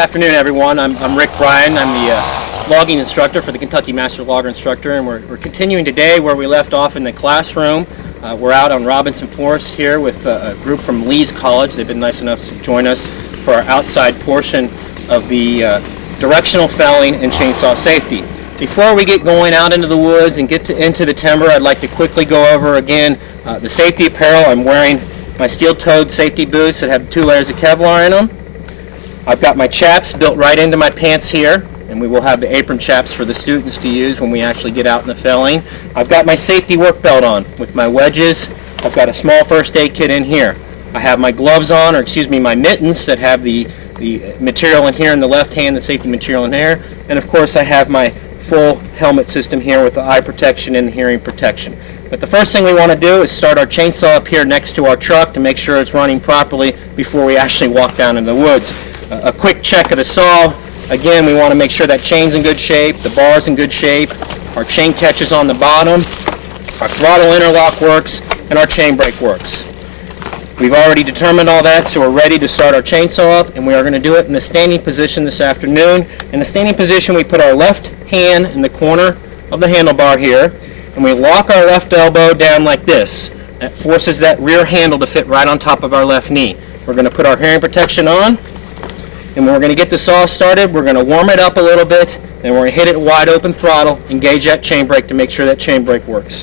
afternoon, everyone. I'm Rick Bryan. I'm the logging instructor for the Kentucky Master Logger Instructor, and we're continuing today where we left off in the classroom. We're out on Robinson Forest here with a group from Lee's College. They've been nice enough to join us for our outside portion of the directional felling and chainsaw safety. Before we get going out into the woods and get into the timber, I'd like to quickly go over again the safety apparel. I'm wearing my steel-toed safety boots that have 2 layers of Kevlar in them. I've got my chaps built right into my pants here, and we will have the apron chaps for the students to use when we actually get out in the felling. I've got my safety work belt on with my wedges. I've got a small first aid kit in here. I have my gloves on, or excuse me, my mittens that have the material in here in the left hand, the safety material in there. And of course I have my full helmet system here with the eye protection and the hearing protection. But the first thing we want to do is start our chainsaw up here next to our truck to make sure it's running properly before we actually walk down in the woods. A quick check of the saw. Again, we want to make sure that chain's in good shape, the bar's in good shape, our chain catch is on the bottom, our throttle interlock works, and our chain brake works. We've already determined all that, so we're ready to start our chainsaw up, and we are going to do it in the standing position this afternoon. In the standing position, we put our left hand in the corner of the handlebar here, and we lock our left elbow down like this. That forces that rear handle to fit right on top of our left knee. We're going to put our hearing protection on, and when we're going to get the saw started, we're going to warm it up a little bit, and we're going to hit it wide open throttle, engage that chain brake to make sure that chain brake works.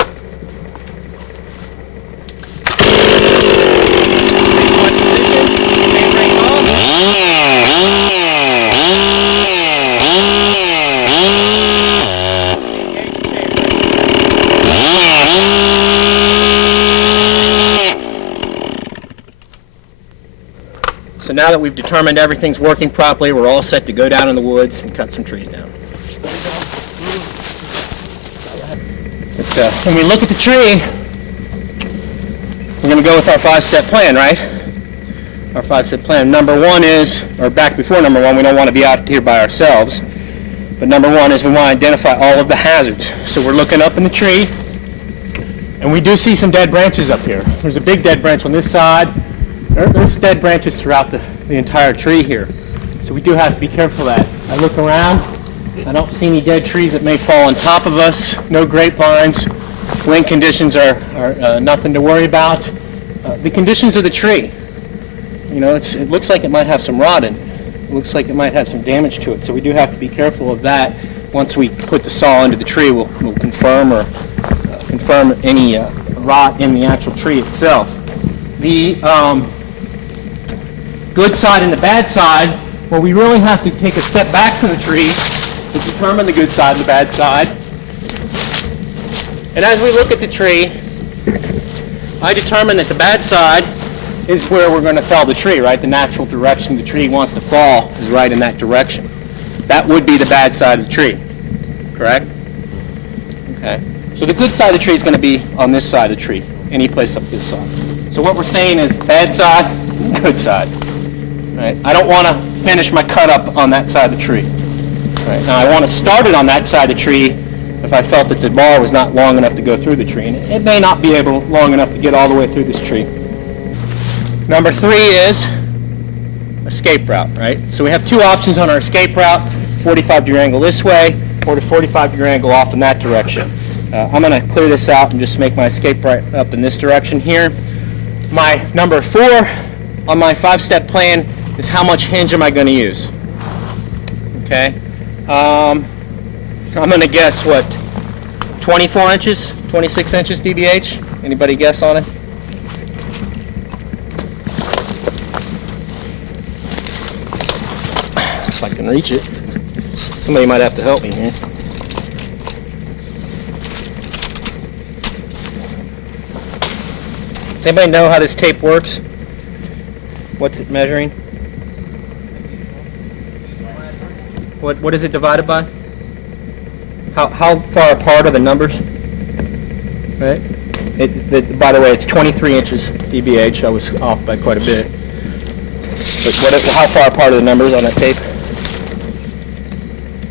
So now that we've determined everything's working properly, we're all set to go down in the woods and cut some trees down. When we look at the tree, we're going to go with our 5-step plan, right? Our 5-step plan. Number 1 is, or back before number 1, we don't want to be out here by ourselves. But number 1 is we want to identify all of the hazards. So we're looking up in the tree, and we do see some dead branches up here. There's a big dead branch on this side. There's dead branches throughout the entire tree here. So we do have to be careful of that. I look around, I don't see any dead trees that may fall on top of us. No grapevines. Wind conditions are nothing to worry about. The conditions of the tree. You know, it looks like it might have some rot in it. It looks like it might have some damage to it. So we do have to be careful of that. Once we put the saw into the tree, we'll confirm any rot in the actual tree itself. The good side and the bad side, well, we really have to take a step back from the tree to determine the good side and the bad side. And as we look at the tree, I determine that the bad side is where we're going to fell the tree, right? The natural direction the tree wants to fall is right in that direction. That would be the bad side of the tree, correct? Okay. So the good side of the tree is going to be on this side of the tree, any place up this side. So what we're saying is bad side, good side. Right? I don't want to finish my cut up on that side of the tree. Right? Now I want to start it on that side of the tree if I felt that the bar was not long enough to go through the tree. And it may not be long enough to get all the way through this tree. Number 3 is escape route, right? So we have 2 options on our escape route, 45-degree angle this way or the 45-degree angle off in that direction. I'm going to clear this out and just make my escape right up in this direction here. My number 4 on my 5-step plan is how much hinge am I going to use. Okay. I'm going to guess, 24 inches, 26 inches DBH? Anybody guess on it? If I can reach it. Somebody might have to help me here. Does anybody know how this tape works? What's it measuring? What is it divided by? How far apart are the numbers? Right? By the way, it's 23 inches DBH. I was off by quite a bit. But how far apart are the numbers on that tape?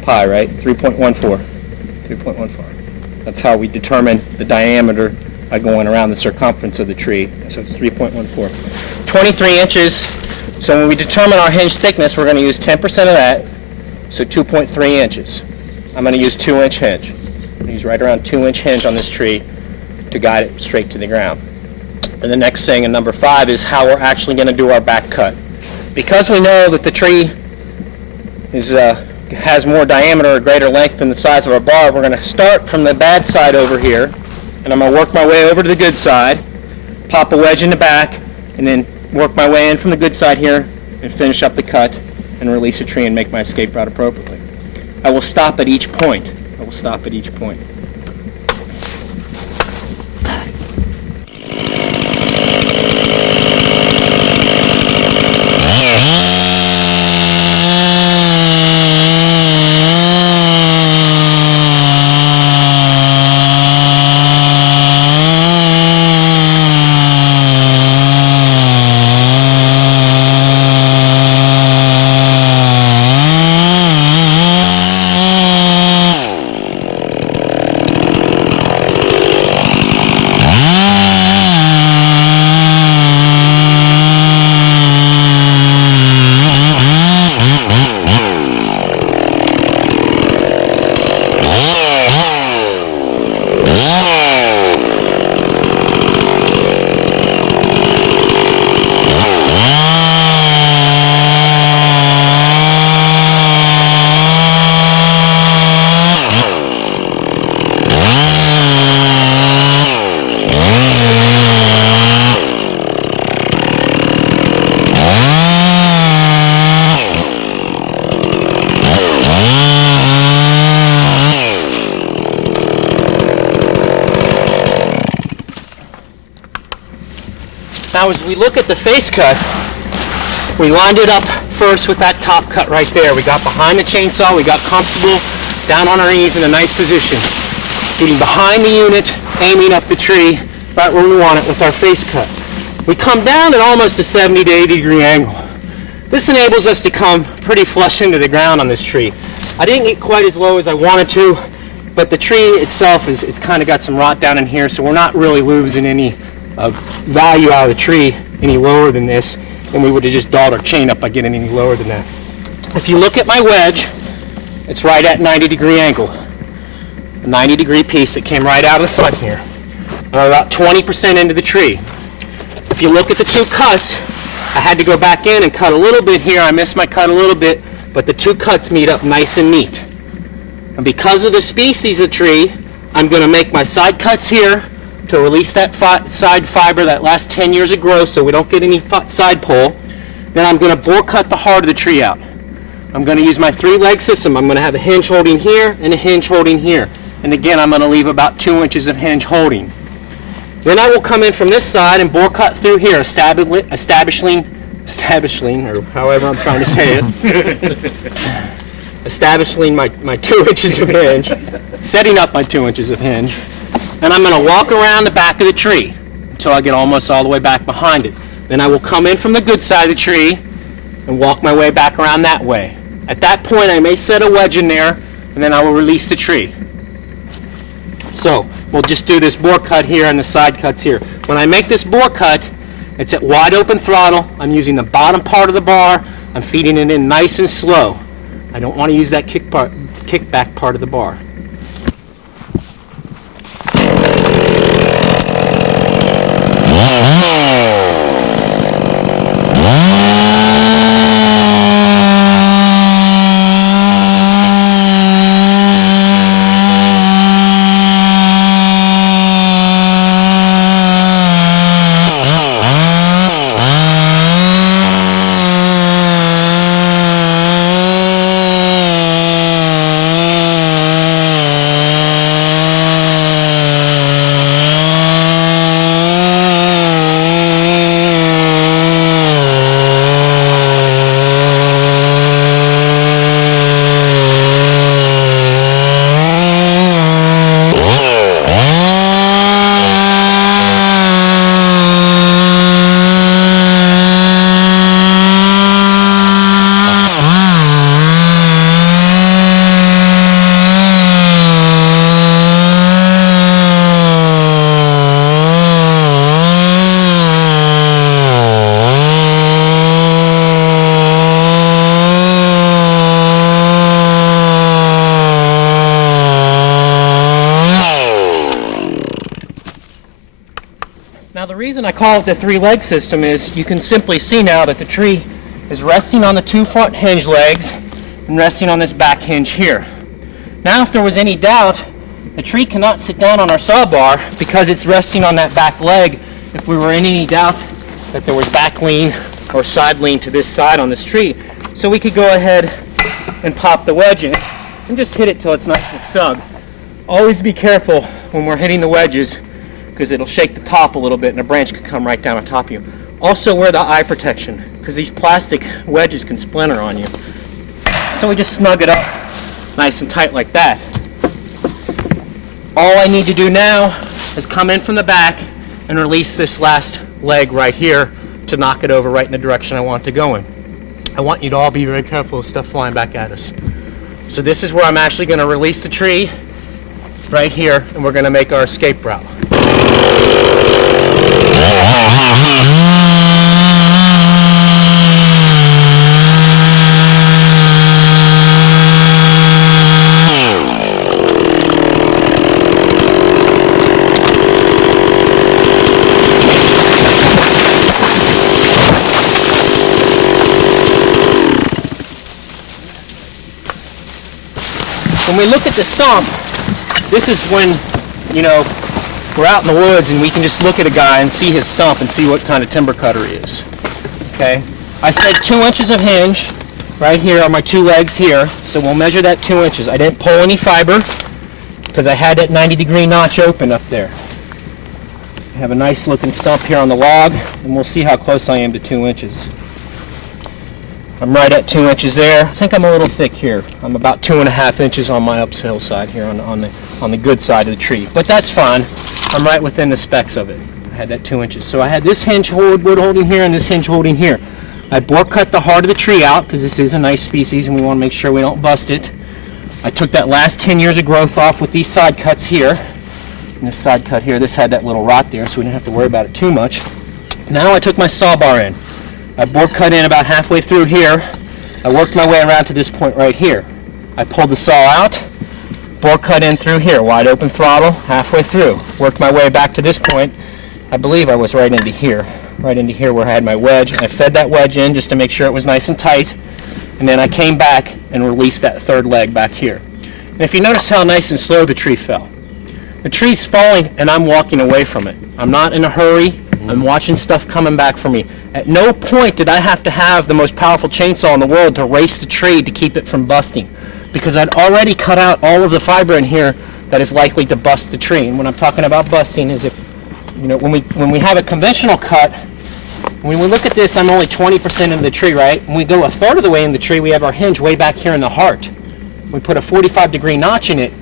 Pi, right? 3.14. 3.14. That's how we determine the diameter by going around the circumference of the tree. So it's 3.14. 23 inches. So when we determine our hinge thickness, we're going to use 10% of that, so 2.3 inches. I'm going to use 2-inch hinge. I'm going to use right around 2-inch hinge on this tree to guide it straight to the ground. And the next thing in number 5 is how we're actually going to do our back cut. Because we know that the tree has more diameter or greater length than the size of our bar, we're going to start from the bad side over here, and I'm going to work my way over to the good side, pop a wedge in the back, and then work my way in from the good side here and finish up the cut and release the tree and make my escape route appropriately. I will stop at each point. I will stop at each point. Now as we look at the face cut, we lined it up first with that top cut right there. We got behind the chainsaw, we got comfortable down on our knees in a nice position. Getting behind the unit, aiming up the tree right where we want it with our face cut. We come down at almost a 70 to 80 degree angle. This enables us to come pretty flush into the ground on this tree. I didn't get quite as low as I wanted to, but the tree itself it's kind of got some rot down in here, so we're not really losing any value out of the tree any lower than this, and we would have just dolled our chain up by getting any lower than that. If you look at my wedge, it's right at 90 degree angle. A 90 degree piece that came right out of the front here. I'm about 20% into the tree. If you look at the two cuts, I had to go back in and cut a little bit here. I missed my cut a little bit, but the two cuts meet up nice and neat. And because of the species of tree, I'm going to make my side cuts here to release that side fiber, that last 10 years of growth, so we don't get any side pull. Then I'm going to bore cut the heart of the tree out. I'm going to use my 3-leg system. I'm going to have a hinge holding here and a hinge holding here. And again, I'm going to leave about 2 inches of hinge holding. Then I will come in from this side and bore cut through here, establishing, or however I'm trying to say it, establishing my 2 inches of hinge, setting up my 2 inches of hinge. And I'm going to walk around the back of the tree until I get almost all the way back behind it. Then I will come in from the good side of the tree and walk my way back around that way. At that point, I may set a wedge in there, and then I will release the tree. So we'll just do this bore cut here and the side cuts here. When I make this bore cut, it's at wide open throttle. I'm using the bottom part of the bar. I'm feeding it in nice and slow. I don't want to use that kickback part of the bar. call it the three-leg system is you can simply see now that the tree is resting on the two front hinge legs and resting on this back hinge here. Now if there was any doubt, the tree cannot sit down on our saw bar because it's resting on that back leg. If we were in any doubt that there was back lean or side lean to this side on this tree, so we could go ahead and pop the wedge in and just hit it till it's nice and snug. Always be careful when we're hitting the wedges because it'll shake the top a little bit and a branch could come right down on top of you. Also wear the eye protection because these plastic wedges can splinter on you. So we just snug it up nice and tight like that. All I need to do now is come in from the back and release this last leg right here to knock it over right in the direction I want it to go in. I want you to all be very careful of stuff flying back at us. So this is where I'm actually going to release the tree right here, and we're going to make our escape route. When we look at the stump, this is when, we're out in the woods and we can just look at a guy and see his stump and see what kind of timber cutter he is. Okay? I said 2 inches of hinge right here on my two legs here, so we'll measure that 2 inches. I didn't pull any fiber because I had that 90-degree notch open up there. I have a nice looking stump here on the log, and we'll see how close I am to 2 inches. I'm right at 2 inches there. I think I'm a little thick here. I'm about 2.5 inches on my uphill side here on the good side of the tree. But that's fine. I'm right within the specs of it. I had that 2 inches. So I had this hinge wood holding here and this hinge holding here. I bore cut the heart of the tree out because this is a nice species and we want to make sure we don't bust it. I took that last 10 years of growth off with these side cuts here. And this side cut here, this had that little rot there, so we didn't have to worry about it too much. Now I took my saw bar in. I bore cut in about halfway through here. I worked my way around to this point right here. I pulled the saw out, bore cut in through here, wide open throttle, halfway through. Worked my way back to this point. I believe I was right into here where I had my wedge. I fed that wedge in just to make sure it was nice and tight. And then I came back and released that third leg back here. And if you notice how nice and slow the tree fell. The tree's falling and I'm walking away from it. I'm not in a hurry. I'm watching stuff coming back for me. At no point did I have to have the most powerful chainsaw in the world to race the tree to keep it from busting, because I'd already cut out all of the fiber in here that is likely to bust the tree. And when I'm talking about busting is if, when we have a conventional cut, when we look at this, I'm only 20% into the tree, right? When we go a third of the way in the tree, we have our hinge way back here in the heart. We put a 45-degree notch in it.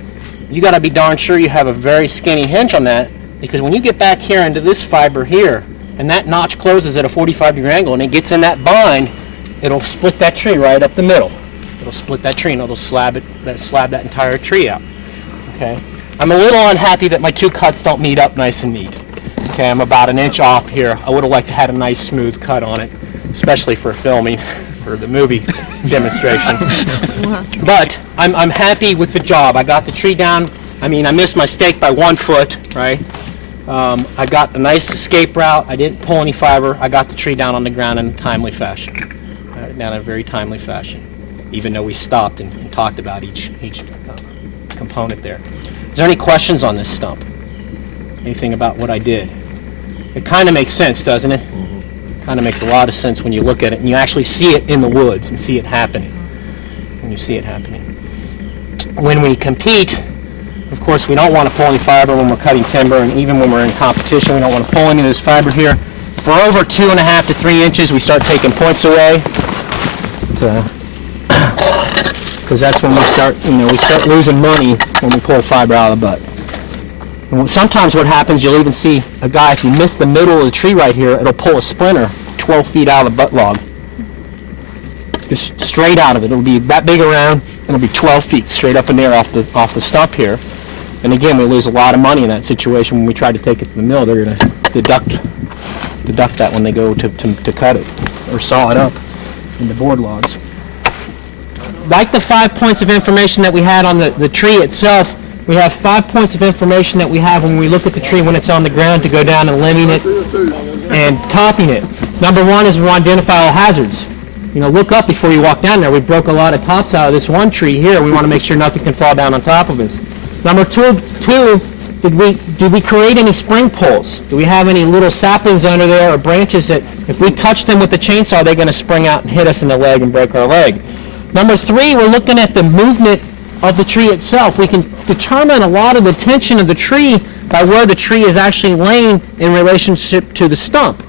You got to be darn sure you have a very skinny hinge on that. Because when you get back here into this fiber here, and that notch closes at a 45-degree angle, and it gets in that bind, it'll split that tree right up the middle. It'll split that tree, and it'll slab that entire tree out. Okay. I'm a little unhappy that my two cuts don't meet up nice and neat. Okay, I'm about an inch off here. I would have liked to have a nice smooth cut on it, especially for filming, for the movie demonstration. But I'm happy with the job. I got the tree down. I missed my stake by 1 foot, right? I got a nice escape route. I didn't pull any fiber. I got the tree down on the ground in a timely fashion. Got it down in a very timely fashion, even though we stopped and talked about each component there. Is there any questions on this stump? Anything about what I did? It kind of makes sense, doesn't it? Kind of makes a lot of sense when you look at it and you actually see it in the woods and see it happening. When you see it happening. When we compete, of course, we don't want to pull any fiber when we're cutting timber, and even when we're in competition, we don't want to pull any of this fiber here. For over 2.5 to 3 inches, we start taking points away, because that's when we start losing money when we pull fiber out of the butt. And sometimes what happens, you'll even see a guy, if you miss the middle of the tree right here, it'll pull a splinter 12 feet out of the butt log. Just straight out of it. It'll be that big around, and it'll be 12 feet straight up in there off the stump here. And again, we lose a lot of money in that situation. When we try to take it to the mill, they're going to deduct that when they go to cut it or saw it up into board logs. Like the 5 points of information that we had on the tree itself, we have 5 points of information that we have when we look at the tree when it's on the ground to go down and limbing it. and topping it. Number one is we want to identify all hazards. You know, look up before you walk down there. We broke a lot of tops out of this one tree here. We want to make sure nothing can fall down on top of us. Number two, did we create any spring poles? Do we have any little saplings under there or branches that if we touch them with the chainsaw, they're going to spring out and hit us in the leg and break our leg? Number three, we're looking at the movement of the tree itself. We can determine a lot of the tension of the tree by where the tree is actually laying in relationship to the stump.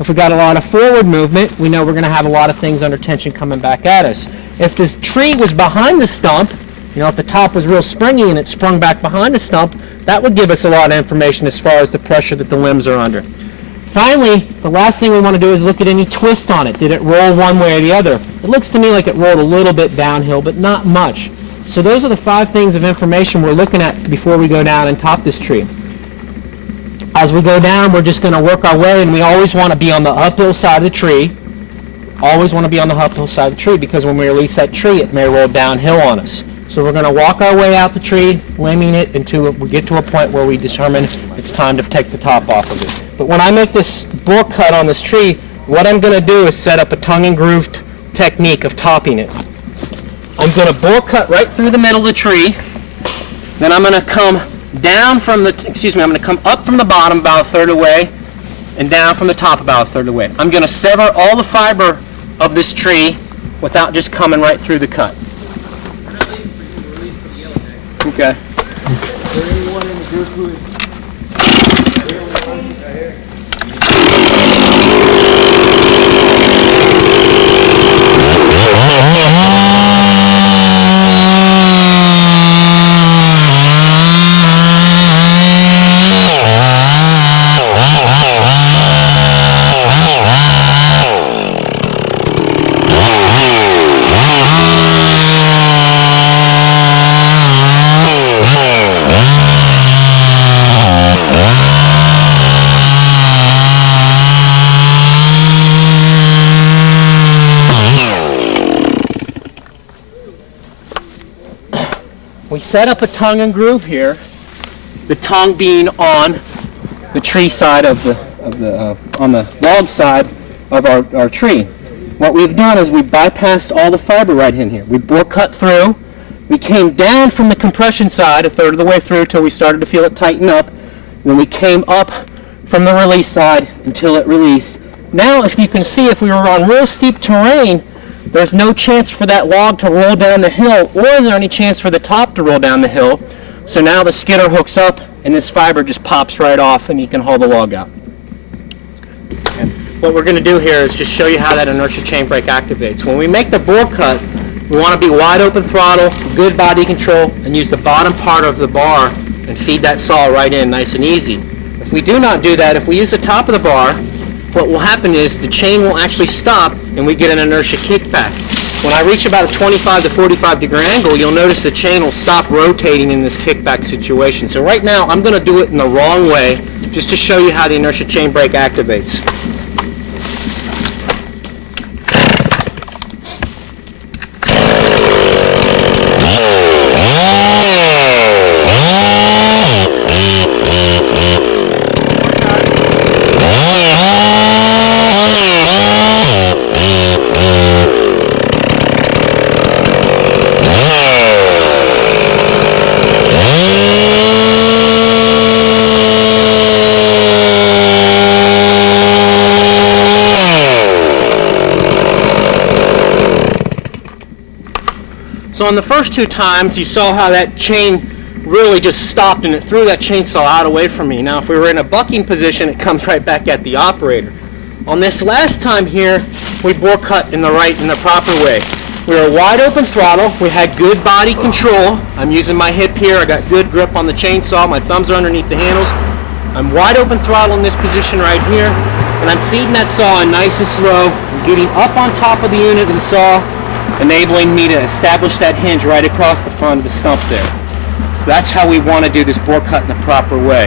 If we've got a lot of forward movement, we know we're going to have a lot of things under tension coming back at us. If this tree was behind the stump, you know, if the top was real springy and it sprung back behind the stump, that would give us a lot of information as far as the pressure that the limbs are under. Finally, the last thing we want to do is look at any twist on it. Did it roll one way or the other? It looks to me like it rolled a little bit downhill, but not much. So those are the 5 things of information we're looking at before we go down and top this tree. As we go down, we're just going to work our way, and we always want to be on the uphill side of the tree. Always want to be on the uphill side of the tree, because when we release that tree, it may roll downhill on us. So we're going to walk our way out the tree, limbing it until we get to a point where we determine it's time to take the top off of it. But when I make this bore cut on this tree, what I'm going to do is set up a tongue and grooved technique of topping it. I'm going to bore cut right through the middle of the tree. Then I'm going to come down from the, I'm going to come up from the bottom about a third of the way and down from the top about a third of the way. I'm going to sever all the fiber of this tree without just coming right through the cut. Okay. We set up a tongue and groove here, the tongue being on the tree side on the log side of our tree. What we've done is we bypassed all the fiber right in here. We bore cut through. We came down from the compression side a third of the way through till we started to feel it tighten up. Then we came up from the release side until it released. Now, if you can see, if we were on real steep terrain, there's no chance for that log to roll down the hill, or is there any chance for the top to roll down the hill? So now the skidder hooks up and this fiber just pops right off and you can haul the log out. And what we're going to do here is just show you how that inertia chain brake activates. When we make the bore cut, we want to be wide open throttle, good body control, and use the bottom part of the bar and feed that saw right in nice and easy. If we do not do that, if we use the top of the bar, what will happen is the chain will actually stop and we get an inertia kickback. When I reach about a 25 to 45 degree angle, you'll notice the chain will stop rotating in this kickback situation. So right now, I'm going to do it in the wrong way just to show you how the inertia chain brake activates. So on the first 2 times, you saw how that chain really just stopped and it threw that chainsaw out away from me. Now if we were in a bucking position, it comes right back at the operator. On this last time here, we bore cut in the proper way. We were wide open throttle, we had good body control. I'm using my hip here, I got good grip on the chainsaw, my thumbs are underneath the handles. I'm wide open throttle in this position right here, and I'm feeding that saw in nice and slow, and getting up on top of the unit of the saw, enabling me to establish that hinge right across the front of the stump there. So that's how we want to do this bore cut in the proper way.